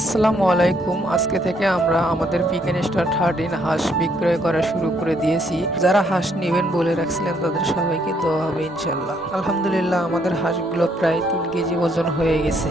আসসালামু আলাইকুম। আজকে থেকে আমরা আমাদের পিকেন স্টার 13 হাঁস বিক্রয় করা শুরু করে দিয়েছি। যারা হাঁস নেবেন বলে রাখছিলেন তাদের সবাইকে দেওয়া হবে ইনশাল্লাহ। আলহামদুলিল্লাহ আমাদের হাঁসগুলো প্রায় 3 কেজি ওজন হয়ে গেছে।